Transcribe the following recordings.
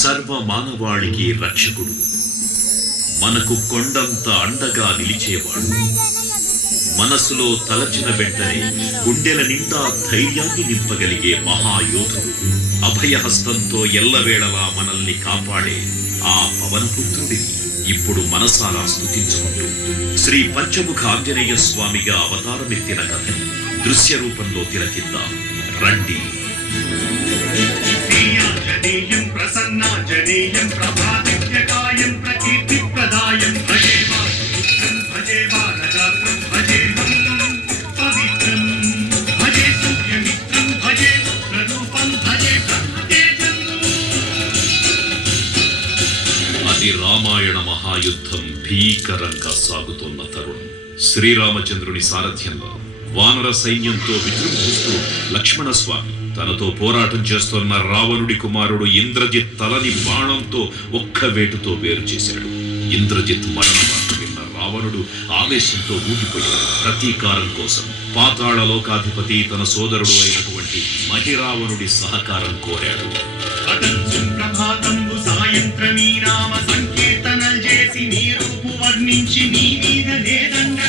సర్వ మానవాళికి రక్షకుడు, మనకు కొండంత అండగా నిలిచేవాడు. మనసులో తలచిన వెంటనే గుండెల నిండా ధైర్యాన్ని నింపగలిగే మహాయోధుడు, అభయహస్తంతో ఎల్లవేళలా మనల్ని కాపాడే ఆ పవనపుత్రుడిని ఇప్పుడు మనసారా స్తుతించుకుంటూ శ్రీ పంచముఖ ఆంజనేయ స్వామిగా అవతారమెత్తిన కథని దృశ్య రూపంలో తిలకిద్దాం రండి. ప్రసన్నాంజనేయం ప్రభాదిత్యకాయం ప్రకీర్తిప్రదాయం భజే వాసుపుత్రం భజే బాలగాత్రం భజే పవిత్రం భజే సూర్యమిత్రం భజే రూపం భజే బ్రహ్మతేజం. అది రామాయణ మహాయుద్ధం భీకరంగా సాగుతున్న తరుణం. శ్రీరామచంద్రుని సారథ్యంలో వానర సైన్యంతో విజృంభిస్తూ లక్ష్మణస్వామి తనతో పోరాటం చేస్తున్న రావణుడి కుమారుడు ఇంద్రజిత్ తలని బాణంతో ఒక్క వేటుతో వేరు చేశాడు. ఇంద్రజిత్ మరణ వార్త విన్న రావణుడు ఆవేశంతో ఊగిపోయాడు. ప్రతీకారం కోసం పాతాళ లోకాధిపతి తన సోదరుడు అయినటువంటి మహిరావణుడి సహకారం కోరాడు. సాయంత్రమీ నామ సంకీర్తనలు చేసి నీ రూపు వర్ణించి నీ మీద నేదండ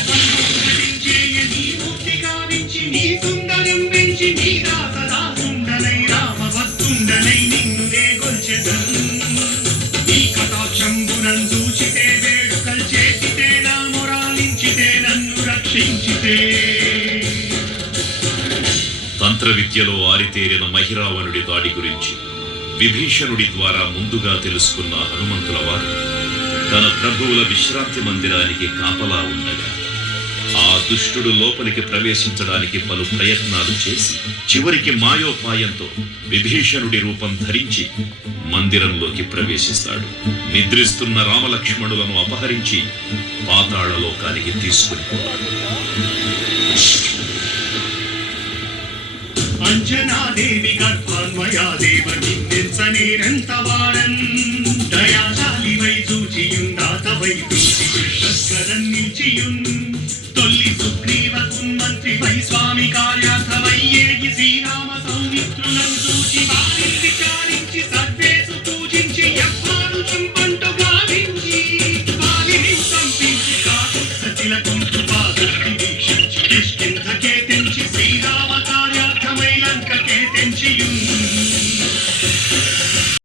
ఘటించేయ నీ మూర్తి గావించి నీ సుందరం పెంచి నీ రాసదాసుండనై రామ భక్తుండనై నిన్ను నే గొల్చెదన్. నీ కటాక్షంబునం చూచితే వేడుకలు చేసితే నా మొరాలించితే నన్ను రక్షించితే. తంత్ర విద్యలో ఆరితేరిన మహిరావణుడి దాడి గురించి విభీషణుడి ద్వారా ముందుగా తెలుసుకున్న హనుమంతుల వారు తన ప్రభువుల విశ్రాంతి మందిరానికి కాపలా ఉండగా ఆ దుష్టుడు లోపలికి ప్రవేశించడానికి పలు ప్రయత్నాలు చేసి చివరికి మాయోపాయంతో విభీషణుడి రూపం ధరించి మందిరంలోకి ప్రవేశిస్తాడు. నిద్రిస్తున్న రామలక్ష్మణులను అపహరించి పాతాళ లోకానికి తీసుకుని పోతాడు. అంజనాదేవి గర్భాన్వయాదేవ నిందించనేనంత వాడన్ దయాశాలివై చూచియుందాతవై చూచి కృష్ణస్కరన్ నిలిచియున్ తొల్లి సుగ్రీవకున్ మంత్రివై స్వామి కార్యార్థమై ఏగి శ్రీరామ సౌమిత్రులను